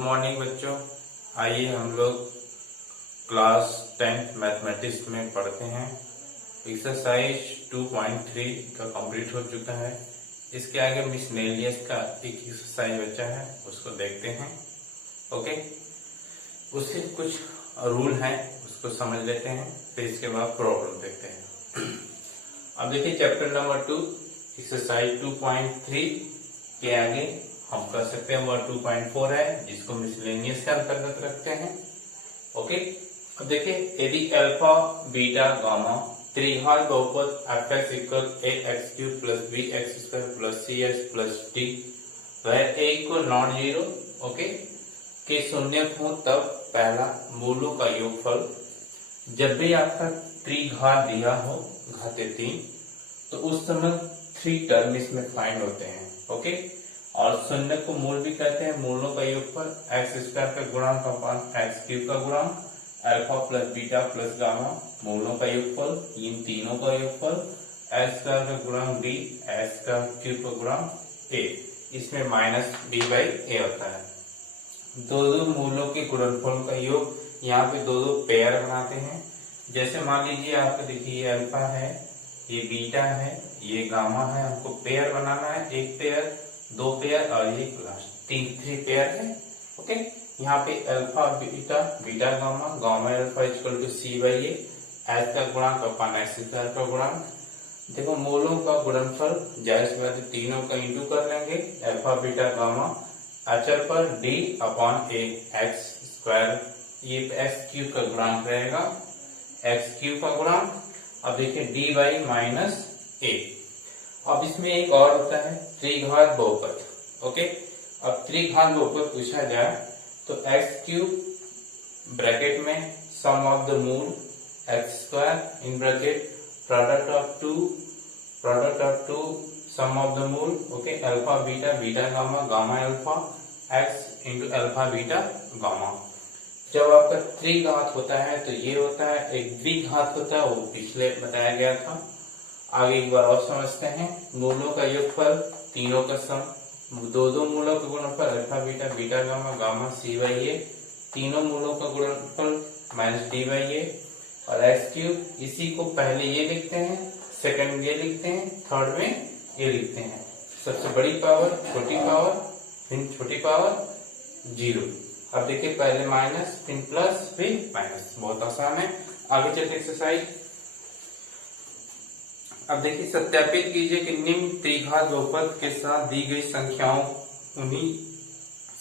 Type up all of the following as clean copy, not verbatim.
Morning बच्चों, आइए हम लोग क्लास 10 मैथमेटिक्स में पढ़ते हैं। एक्सरसाइज 2.3 का कंप्लीट हो चुका है। इसके आगे मिसलेनियस का एक एक्सरसाइज बचा है, उसको देखते हैं। ओके, उसके कुछ रूल हैं, उसको समझ लेते हैं, फिर इसके बाद प्रॉब्लम देखते हैं। अब देखिए चैप्टर नंबर 2 एक्सरसाइज 2.3 के आगे हम कर सकते हैं। वह 2.4 है जिसको मिसलेनियस के अंतर्गत रखते हैं। ओके, अब देखिए यदि अल्फा बीटा गामा त्रिघात बहुपद fx equal ax³ plus bx² plus cs plus d वह a को नॉन जीरो ओके के शून्य हो, तब पहला मूलों का योगफल। जब भी आपका त्रिघात दिया हो घाते 3, तो उस समय 3 टर्म इसमें फाइंड होते हैं। ओके, और शून्य को मूल भी कहते हैं। मूलों का योगफल x² का गुणांक अपान x³ का गुणांक, alpha plus beta plus gamma मूलों का योगफल, इन तीनों का योगफल, x² का गुणांक d, x³ का गुणांक a, इसमें माइनस d/a होता है। दो मूलों के गुणनफल का योग, यहाँ पे दो पेयर बनाते हैं। जैसे मान लीजिए आपको देखिए ये अल्फा है, ये बीटा है, ये गामा है। हमको पेयर बनाना है, एक पेयर, दो पेयर और ये लास्ट 3 पेयर है। ओके, यहाँ पे alpha beta, beta gamma, gamma alpha equal to c/a, h का गुणांक अपान x² का गुणांक। देखो मूलों का गुणनफल जाहिर सी बात है तीनों का इंटू कर लेंगे, अल्फा बीटा गामा, अचर पर d अपान a x², ये x³ का गुणांक रहेगा, x³ का गुणांक। अब देखिए d/-a। अब इसमें एक और होता है त्रिघात बहुपद। ओके, अब त्रिघात बहुपद पूछा जाए तो x³ ब्रैकेट में सम ऑफ द मूल x² in bracket product of two sum of the मूल। Okay, alpha beta, beta gamma, gamma alpha, x into alpha beta gamma. जब आपका त्रिघात होता है तो ये होता है, एक द्विघात होता है, वो पिछले बताया गया था। आगे एक बार और समझते हैं। मूलों का योगफल, तीनों का सम, दो मूलों का गुणनफल alpha beta, beta gamma, gamma c/a, तीनों मूलों का गुणनफल माइनस d/a, और x³। इसी को पहले ये लिखते हैं, सेकंड ये लिखते हैं, थर्ड में ये लिखते हैं। सबसे बड़ी पावर, छोटी पावर, फिर छोटी पावर 0। अब देखिए पहले माइनस, फिर प्लस, फिर माइनस। बहुत आसान है। आगे चलते एक्सरसाइज। अब देखिए सत्यापित कीजिए कि निम्न त्रिघात बहुपद के साथ दी गई संख्याओं उन्हीं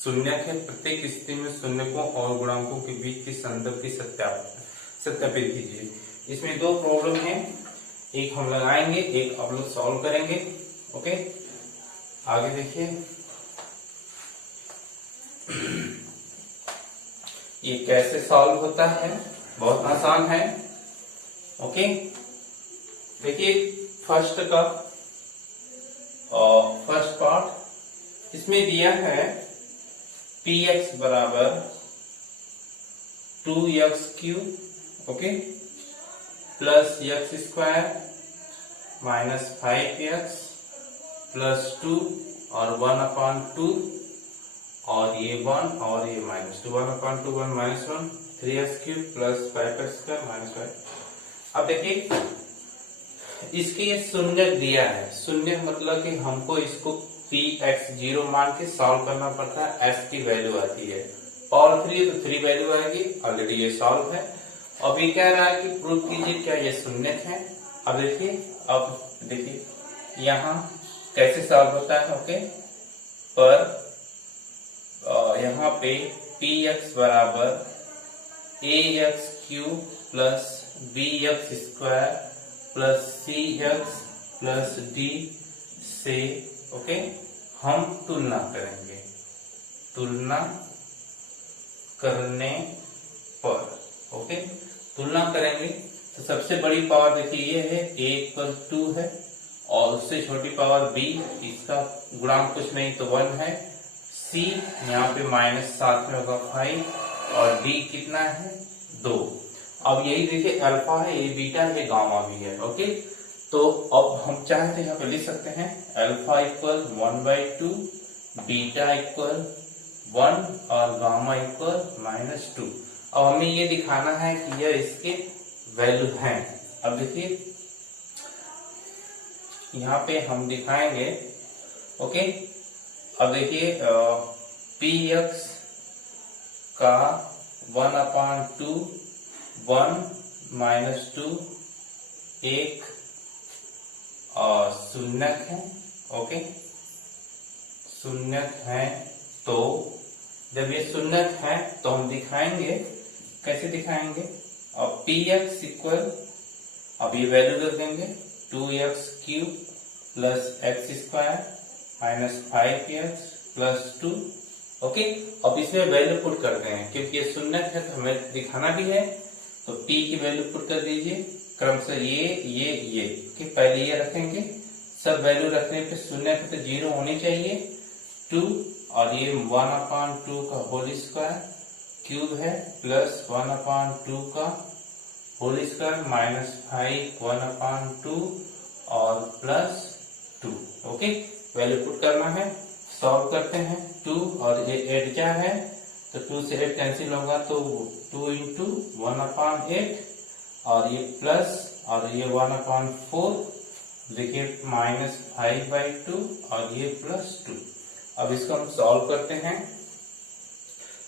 शून्यक है। प्रत्येक स्थिति में शून्यकों और गुणांकों के बीच की संदर्भ की सत्यापित कीजिए। इसमें दो प्रॉब्लम है, एक हम लगाएंगे, एक आप लोग सॉल्व करेंगे। ओके, आगे देखिए ये कैसे सॉल्व होता है, बहुत आसान है। ओके, देखिए फर्स्ट पार्ट इसमें दिया है px बराबर 2x³ okay plus x² minus 5x plus 2 और 1/2, और ये 1 और ये minus 2, 1/2 1 minus 1, 3x³ plus 5x² minus 5। अब देखिए इसके ये शून्य दिया है। शून्य मतलब कि हमको इसको px0 मान के सॉल्व करना पड़ता है। s की वैल्यू आती है, पावर 3 तो 3 वैल्यू आएगी। ऑलरेडी ये सॉल्व है। अब ये कह रहा है कि प्रूव कीजिए क्या ये शून्य है। अब देखिए यहाँ कैसे सॉल्व होता है। ओके, पर यहाँ पे px बराबर ax³ plus bx² plus cx plus d से ओके हम तुलना करेंगे। तुलना करने पर ओके तुलना करेंगे तो सबसे बड़ी पावर देखिए ये है, a इक्वल 2 है, और उससे छोटी पावर b, इसका गुणांक कुछ नहीं तो 1 है। c यहाँ पे माइनस 7 में होगा 5, और d कितना है 2। अब यही देखिए अल्फा है, ये बीटा है, गामा भी है। ओके, तो अब हम चाहे तो यहाँ पे लिख सकते हैं अल्फा इक्वल 1/2, बीटा इक्वल 1 और गामा इक्वल -2। अब हमें ये दिखाना है कि यह इसके वैल्यू हैं। अब देखिए यहाँ पे हम दिखाएंगे। ओके, अब देखिए px का 1/2 1 -2 एक शून्यक है। ओके, शून्यक है, तो जब ये शून्यक है तो हम दिखाएंगे, कैसे दिखाएंगे? अब px इक्वल, अब ये वैल्यू रख देंगे 2x³ plus x² minus 5x plus 2। Okay, अब इसमें वैल्यू पुट करते हैं, क्योंकि ये शून्यक है तो हमें दिखाना भी है, तो p की वैल्यू पुट कर दीजिए क्रमशः ये कि पहले ये रखेंगे, सब वैल्यू रखने पे शून्यक तो 0 होनी चाहिए। 2 और ये 1/2 का होल स्क्वायर क्यूब है प्लस 1/2 का होल स्क्वायर माइनस 5 1/2 और प्लस 2। ओके, वैल्यू पुट करना है, सॉल्व करते हैं। 2 और ये 8 क्या है, तो 2 से 8 कैंसिल होगा, तो 2 इंटू 1/8 और ये प्लस और ये 1/4, देखिए -5/2 और ये प्लस 2। अब इसको हम सॉल्व करते हैं।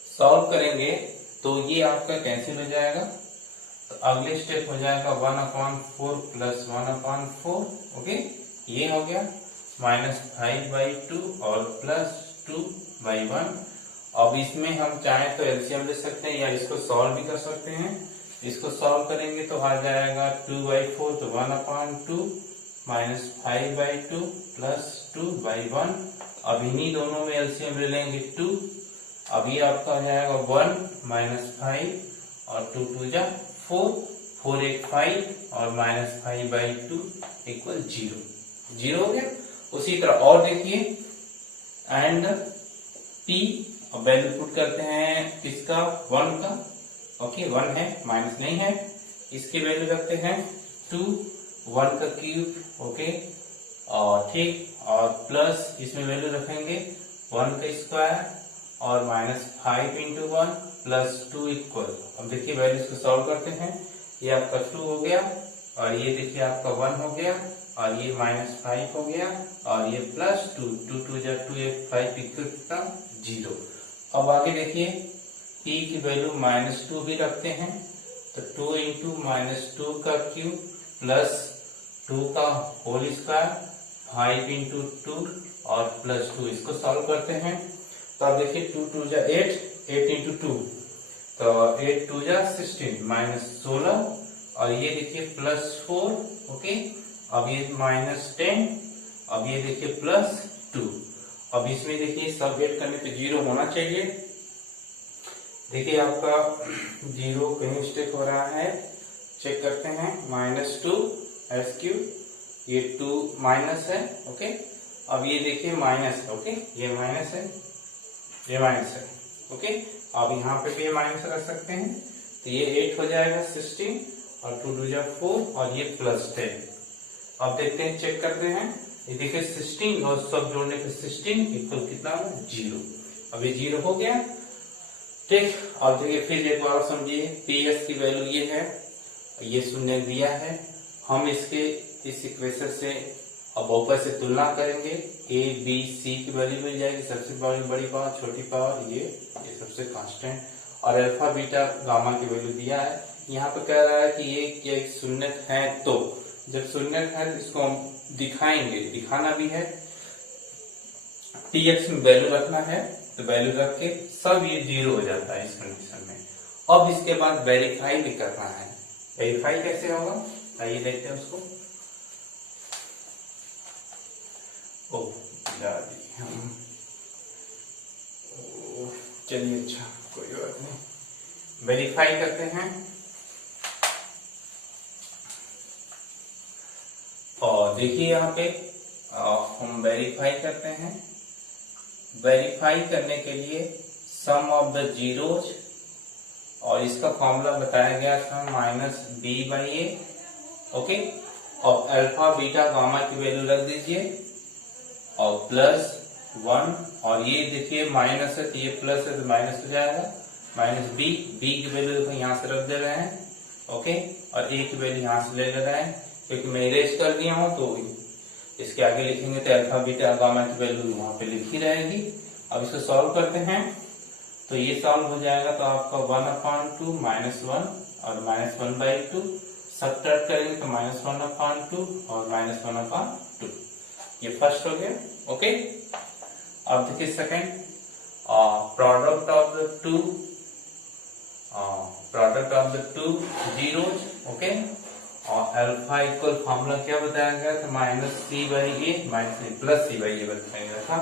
सॉल्व करेंगे तो ये आपका कैंसिल हो जाएगा, तो अगले स्टेप हो जाएगा 1/4 प्लस 1/4। ओके, ये हो गया -5/2 और प्लस 2/1। अब इसमें हम चाहें तो एलसीएम ले सकते हैं या इसको सॉल्व भी कर सकते हैं। इसको सॉल्व करेंगे तो आ जाएगा 2/4, तो 1/2 माइनस 5/2 प्लस 2/1। अब इन्हीं दोनों में एलसीएम ले लेंगे 2। अब ये आपका हो जाएगा 1 माइनस 5 और 2 2 जा 4, 4 1 5 और माइनस 5/2 इक्वल 0 हो गया। उसी तरह और देखिए, एंड p, अब वैल्यू पुट करते हैं किसका, 1 का। ओके, 1 है, माइनस नहीं है, इसकी वैल्यू रखते हैं 2, 1 का क्यूब। ओके, और ठीक, और प्लस इसमें वैल्यू रखेंगे 1 का स्क्वायर और माइनस 5 इंटू 1 प्लस 2 इक्वल। अब देखिए वैल्यूज को सॉल्व करते हैं, ये आपका 2 हो गया और ये देखिए आपका 1 हो गया और ये -5 हो गया और ये प्लस 2, 2 2 जा 2 1 5 इक्वल कितना, 0। अब आगे देखिए p की वैल्यू -2 भी रखते हैं, तो 2 इंटू -2 का क्यूब प्लस 2 का होल स्क्वायर 5 इंटू 2 और प्लस 2, इसको सॉल्व करते हैं। तो अब देखिए 2 2 जा 8, 8 इंटू 2, तो 8 2 जा 16 माइनस 16 और ये देखिए प्लस 4। ओके, अब ये -10, अब ये देखिए प्लस 2। अब इसमें देखिए सब ऐड करने पे 0 होना चाहिए। देखिए आपका 0 कहीं स्टेक हो रहा है, चेक करते हैं। -2 s³, ये 2 माइनस है। ओके, अब ये देखिए माइनस है। ओके, ये माइनस है, ये माइनस है। ओके, अब यहाँ पे भी ये माइनस रख सकते हैं, तो ये 8 हो जाएगा 16 और 2 2 जा 4 और ये प्लस 10। अब देखते हैं, चेक करते हैं, ये देखिए 16 और सब जोड़ने पे 16 इक्वल कितना है, 0। अब ये 0 हो गया। ठीक, अब देखिए फिर एक बार समझिए, PS की वैल्यू ये है, ये शून्य दिया है, हम इसके इस इक्वेशन से अब ऊपर से तुलना करेंगे, A B C की वैल्यू मिल जाएगी, सबसे बड़ी पावर, छोटी पावर, ये सबसे कांस्टेंट, और अल्फा बीटा गामा की वैल्यू दिया है। यहाँ पे कह रहा है कि ये एक शून्यक है, तो जब शून्यक है इसको हम दिखाएंगे, दिखाना भी है, px में वैल्यू रखना है, तो वैल्यू रख के सब ये 0 हो जाता है इस कंडीशन में। अब इसके बाद वेरीफाई भी करना है। वेरीफाई कैसे होगा, आइए देखते हैं उसको। चलिए, अच्छा कोई बात नहीं, वेरीफाई करते हैं। और देखिए यहाँ पे हम वेरीफाई करते हैं। वेरीफाई करने के लिए सम ऑफ द जीरोज, और इसका फॉर्मूला बताया गया था -b/a। ओके, और अल्फा बीटा गामा की वैल्यू रख दीजिए और प्लस 1 और ये देखिए माइनस है तो ये प्लस है तो माइनस हो जाएगा, माइनस बी, बी की वैल्यू देखो यहाँ से रख दे रहे हैं, ओके, और ए की वैल्यू यहाँ से ले रहे हैं क्योंकि मैं इरेज कर दिया हूँ, तो इसके आगे लिखेंगे तो अल्फा बीटा गामा की वैल्यू वहां पे लिखी रहेगी। अब इसको सॉल्व करते हैं तो ये सॉल्व हो जाएगा, तो आपका 1/2 -1 और -1/2 सब्ट्रैक्ट करेंगे तो -1/2 और -1/2, ये फर्स्ट हो गया, ओके। अब देखिए second, product of the two zeros, okay, और अल्फा इक्वल फॉर्मूला क्या बताया गया था, -c/a माइनस प्लस c/a बताया गया था,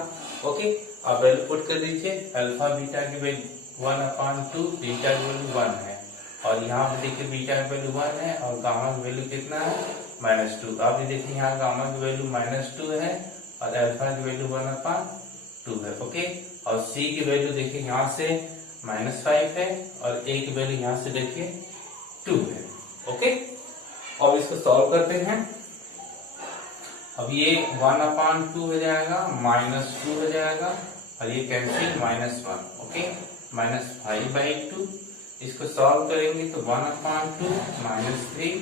ओके। अब वैल्यू पुट कर दीजिए, अल्फा बीटा की वैल्यू 1/2, बीटा की वैल्यू 1 है, और यहाँ पे देखिए बीटा की वैल्यू 1 है और गामा की वैल्यू कितना है, -2। अब ये देखिए यहाँ गामा की वैल्यू -2 है और अल्फा की वैल्यू 1/2 है, ओके। और c की वैल्यू देखिए यहाँ से -5 है और a की वैल्यू यहाँ से देखिए 2 है, ओके। अब इसको सॉल्व करते हैं, अब ये 1/2 हो जाएगा, -2 हो जाएगा और ये कैंसिल -1, ओके, -5/2। इसको सॉल्व करेंगे तो 1/2 -3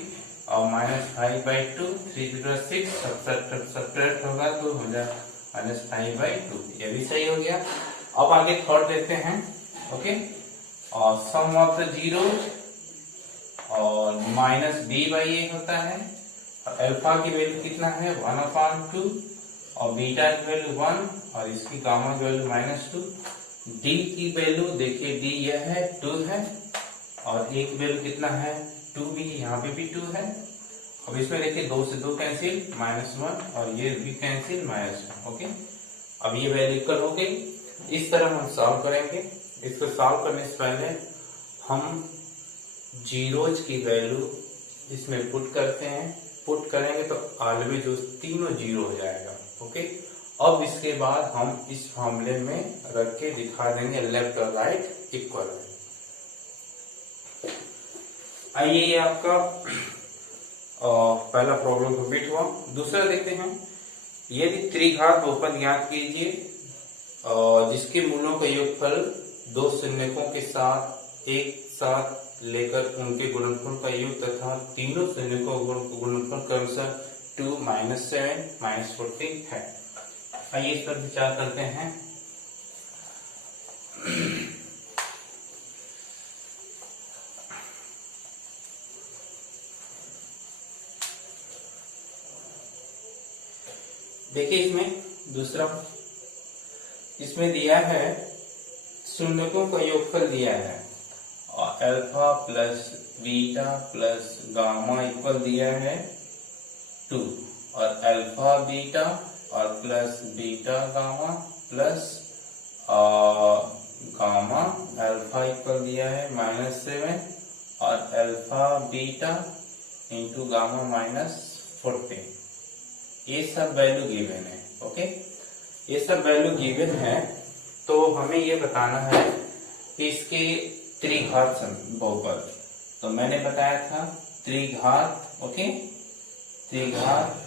और -5/2, 3 × 6 सब्ट्रैक्ट होगा तो हो जाएगा -5/2, ये भी सही हो गया। अब आगे थर्ड देखते हैं, ओके, और सम ऑफ द जीरो और -b/a होता है, और अल्फा की वैल्यू कितना है 1/2 और बीटा की वैल्यू 1 और इसकी गामा की वैल्यू -2। डी की वैल्यू देखिए, डी यह है 2 है और a की वैल्यू कितना है 2b, यहाँ पे भी 2 है। अब इसमें देखिए 2 से 2 कैंसिल, -1 और ये भी कैंसिल, -1, ओके। अब ये वैल्यू इक्वल हो गई। इस तरह हम सॉल्व करेंगे। इसको सॉल्व करने से पहले हम जीरोज की वैल्यू इसमें पुट करते हैं, पुट करेंगे तो ऑलवेज जो तीनों जीरो हो जाएगा, ओके। अब इसके बाद हम इस फॉर्मूले में रख के दिखा देंगे लेफ्ट और राइट इक्वल है। आइए, ये आपका पहला प्रॉब्लम कंप्लीट हुआ। दूसरा देखते हैं, यदि त्रिघात बहुपद ज्ञात कीजिए जिसके मूलों का योगफल दो शून्यकों के साथ एक साथ लेकर उनके गुणनफल का योग तथा तीनों शून्यकों का गुणनफल क्रमशः 2, -7, -14 है। आइए इस पर विचार करते हैं। देखिए इसमें दूसरा, इसमें दिया है शून्यकों का योगफल दिया है और alpha plus beta plus gamma equal दिया है 2 और अल्फा बीटा और plus beta gamma plus gamma alpha equal दिया है -7 और अल्फा बीटा इंटू गामा -14। ये सब वैल्यू गिवन है, ओके। ये सब वैल्यू गिवन है, तो हमें ये बताना है कि इसके त्रिघात बहुपद। तो मैंने बताया था त्रिघात, ओके, त्रिघात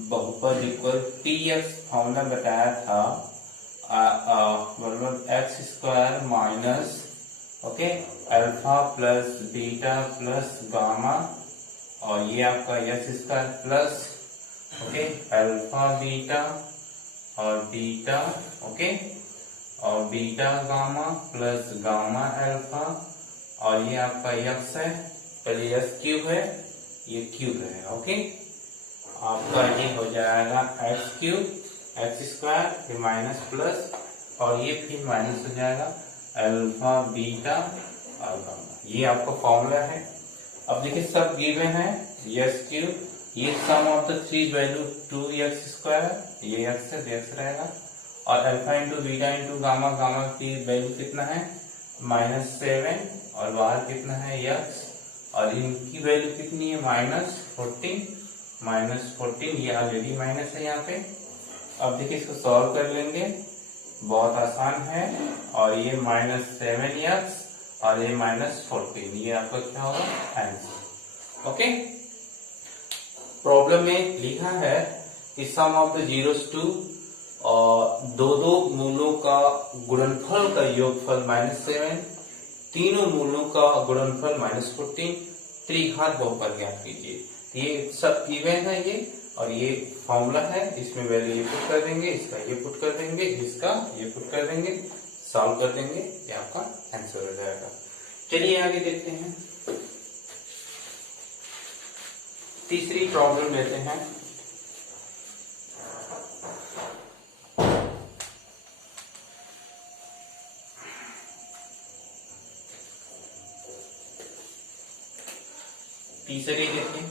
बहुपद इक्वल TX फॉर्मूला बताया था, मतलब x² minus, okay, alpha plus beta plus gamma और ये आपका x² plus, okay, alpha beta और बीटा, ओके, और beta gamma plus gamma alpha और ये आपका x है, पहले x³ है, ये क्यूब है, ओके। आपका ये हो जाएगा x³ x² फिर माइनस प्लस और ये फिर माइनस हो जाएगा अल्फा बीटा और गामा। ये आपका फॉर्मूला है। अब देखिए सब गिवन है, x³, ये sum of the three value 2x², ये x है, x रहेगा, और alpha into beta into gamma, gamma की वैल्यू कितना है -7 और बाहर कितना है x, और इनकी वैल्यू कितनी है -14, ये ऑलरेडी माइनस है यहाँ पे। अब देखिए इसको सॉल्व कर लेंगे, बहुत आसान है, और ये -7x और ये -14, ये आपका क्या होगा आंसर, ओके। प्रॉब्लम में लिखा है कि सम ऑफ द जीरोस टू दो मूलों का गुणनफल का योगफल -7, तीनों मूलों का गुणनफल -14, त्रिघात बहुपद ज्ञात कीजिए। ये सब इवन है ये, और ये फॉर्मूला है, इसमें वैल्यू ये पुट कर देंगे, इसका ये पुट कर देंगे, इसका ये पुट कर देंगे, सॉल्व कर देंगे, ये आपका आंसर हो जाएगा। चलिए आगे देखते हैं, तीसरी प्रॉब्लम लेते हैं। तीसरी देखिए,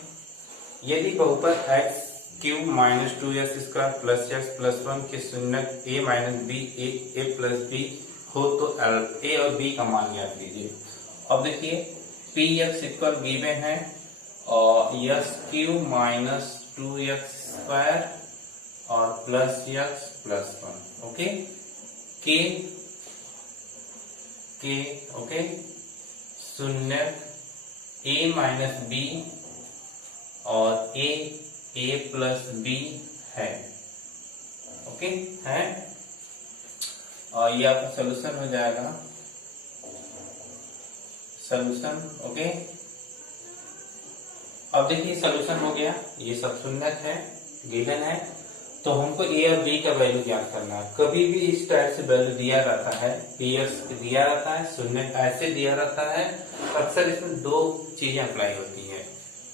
यदि बहुपद x cube minus 2x square plus x plus 1 के शून्यक a minus b a plus b हो तो a और b का मान ज्ञात कीजिए। अब देखिए px इक्वल गिवन है और x cube minus 2x square और plus x plus 1, okay, k okay, शून्यक a माइनस बी और a प्लस बी है, ओके है, और ये आपका सोल्यूशन हो जाएगा, सोल्यूशन ओके। अब देखिए सोल्यूशन हो गया, ये सब शून्यक है, गिवन है, तो हमको a और b का वैल्यू ज्ञात करना है। कभी भी इस टाइप से वैल्यू दिया रहता है, px दिया रहता है, शून्यक ऐसे दिया रहता है, अक्सर इसमें दो चीजें अप्लाई होती है।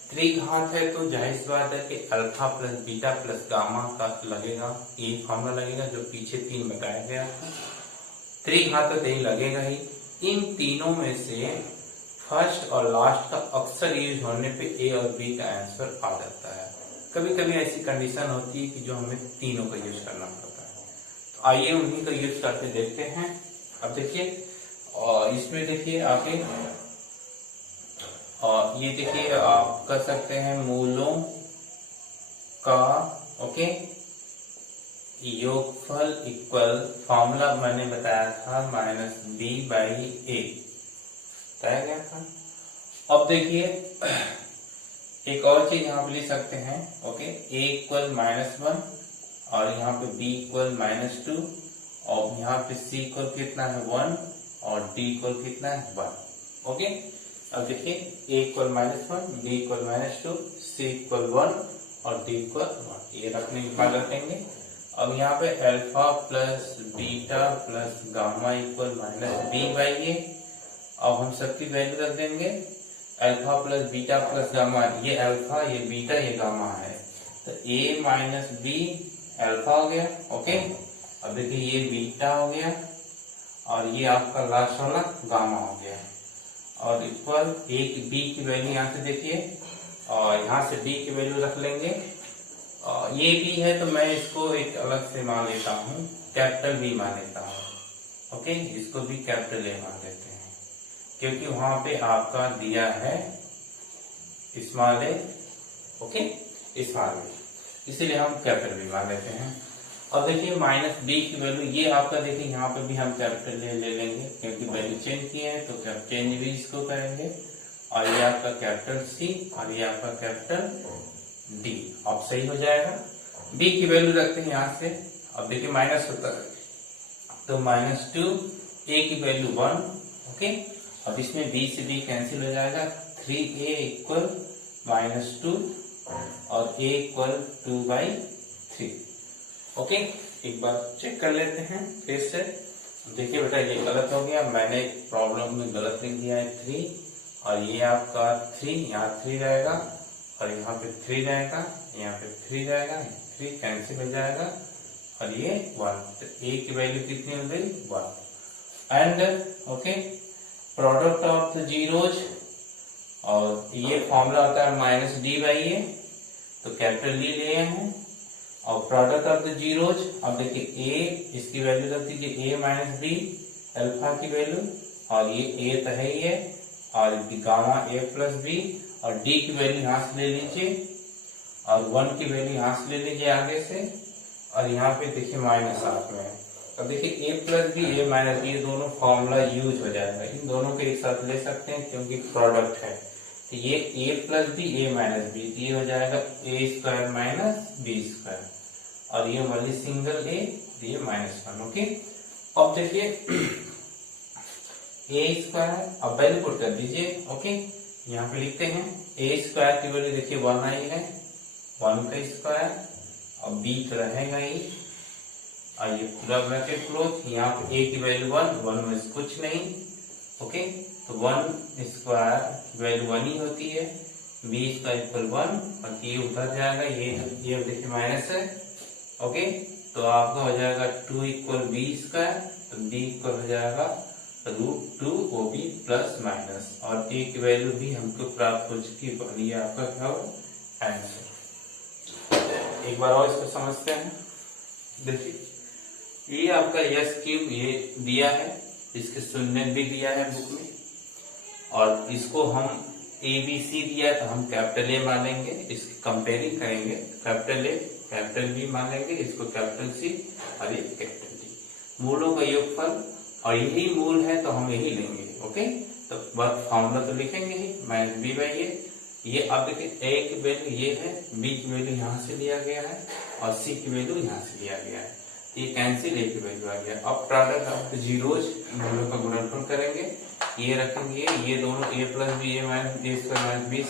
त्रिघात है तो जाहिर सी बात है कि alpha plus beta plus gamma का लगेगा, ये फॉर्मूला लगेगा जो पीछे 3 बताया गया था। त्रिघात तो यही लगेगा ही। इन तीनों में से फर्स्ट और लास्ट का अक्सर यूज होने पे ए और बी का आंसर आ जाता है। कभी कभी ऐसी कंडीशन होती है कि जो हमें तीनों का यूज करना पड़ता है, तो आइए उन्हीं का यूज करके देखते हैं। अब देखिए और इसमें देखिए आगे, और ये देखिए आप कर सकते हैं मूलों का ओके योगफल इक्वल, फॉर्मूला मैंने बताया था -b/a बताया गया था। अब देखिए एक और चीज यहाँ पे लिख सकते हैं, ओके, a इक्वल -1 और यहाँ पे b इक्वल -2 और यहाँ पे c इक्वल कितना है 1 और d इक्वल कितना है 1, ओके। अब देखिए a equal -1, b equal -2, c equal 1 और d इक्वल 1, ये रखने के बाद रखेंगे। अब यहाँ पे alpha plus beta plus gamma equal -b/a, अब हम सबकी वैल्यू रख देंगे। Alpha plus beta plus gamma, ये अल्फा ये बीटा ये गामा है, तो a माइनस बी अल्फा हो गया, ओके। अब देखिए ये बीटा हो गया और ये आपका लास्ट वाला गामा हो गया, और इक्वल एक b की वैल्यू यहाँ से देखिए और यहाँ से d की वैल्यू रख लेंगे। ये b है तो मैं इसको एक अलग से मान लेता हूँ, कैपिटल B मान लेता हूँ, ओके। इसको भी कैपिटल A मान लेते हैं क्योंकि वहां पे आपका दिया है small a, okay, small b, इसीलिए हम कैपिटल B मान लेते हैं। अब देखिए -b की वैल्यू, ये आपका देखिए यहाँ पे भी हम कैपिटल A ले लेंगे क्योंकि वैल्यू चेंज किए हैं तो चेंज भी इसको करेंगे, और ये आपका कैपिटल C और ये आपका कैपिटल D, अब सही हो जाएगा। b की वैल्यू रखते हैं यहाँ से, अब देखिए माइनस होता है तो -2, a की वैल्यू 1, ओके। अब इसमें b से b कैंसिल हो जाएगा, 3a इक्वल -2 और a इक्वल 2/3, ओके। एक बार चेक कर लेते हैं फिर से। देखिए बेटा ये गलत हो गया, मैंने प्रॉब्लम में गलत लिख दिया है 3, और ये आपका 3 यहाँ 3 रहेगा और यहाँ पे 3 रहेगा, यहाँ पे 3 रहेगा, 3 कैंसिल हो जाएगा और ये 1, तो a की वैल्यू कितनी हो गई 1। And okay product of the zeros, और ये फॉर्मूला होता है -d/a, तो कैपिटल D लिए हैं, और प्रोडक्ट ऑफ द जीरोज, अब देखिए a इसकी वैल्यू रख दीजिए a माइनस बी अल्फा की वैल्यू, और ये a तो है ही है, और गामा a प्लस बी, और d की वैल्यू यहाँ से ले लीजिए और 1 की वैल्यू यहाँ से ले लीजिए आगे से, और यहाँ पे देखिए माइनस साथ में है। अब देखिए a plus b a minus b, ये दोनों फॉर्मूला यूज हो जाएगा, इन दोनों के एक साथ ले सकते हैं क्योंकि प्रोडक्ट है, तो ये a plus b a minus b, ये हो जाएगा a square minus b square, और ये ओनली सिंगल ए, ये -1। ओके, अब देखिए ए स्क्वायर, अब वैल्यू पुट कर दीजिए। ओके, यहाँ पे लिखते हैं ए स्क्वायर की वैल्यू देखिए 1 आई है, 1 का स्क्वायर, और बी तो रहेगा ही, और ये पूरा ब्रैकेट क्लोज। यहाँ पे ए की वैल्यू 1 में कुछ नहीं। ओके, तो 1 स्क्वायर की वैल्यू 1 ही होती है, बी स्क्वायर इक्वल 1, और ये उधर जाएगा, ये देखिए माइनस है। ओके, तो आपका हो जाएगा 2 इक्वल बी स्क्वायर, तो बी इक्वल हो जाएगा √2 ओ बी प्लस माइनस, और ए की वैल्यू भी हमको प्राप्त हो चुकी है। ये आपका क्या होगा आंसर। एक बार और इसको समझते हैं। देखिए ये आपका S³ ये दिया है, इसके शून्य भी दिया है बुक में, और इसको हम ABC दिया है तो हम कैपिटल ए मानेंगे, इसकी कंपेयरिंग करेंगे, कैपिटल ए कैपिटल बी मानेंगे, इसको कैपिटल सी और ये कैपिटल डी। मूलों का योगफल, और यही मूल है तो हम यही लेंगे। ओके, तो बस फॉर्मूला तो लिखेंगे ही, -b/a। ये अब देखिए ए की वैल्यू ये है, बी की वैल्यू यहाँ से लिया गया है, और सी की वैल्यू यहाँ से लिया गया है, ये कैंसिल, ए की वैल्यू आ गया। अब प्रोडक्ट ऑफ जीरोज मूलों का गुणनफल करेंगे, ये रखेंगे, ये दोनों a + b a² - b²,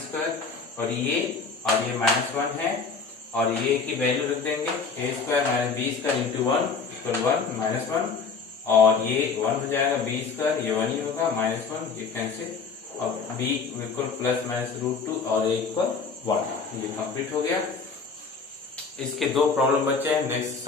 और ये -1 है, और ये की वैल्यू रख देंगे a² - b² × 1 = 1 -1, और ये 1 हो जाएगा, b², ये 1 ही होगा, -1 ये कैंसिल, और b इक्वल ±√2 और a इक्वल 1। ये कंप्लीट हो गया। इसके 2 प्रॉब्लम बचे हैं नेक्स्ट।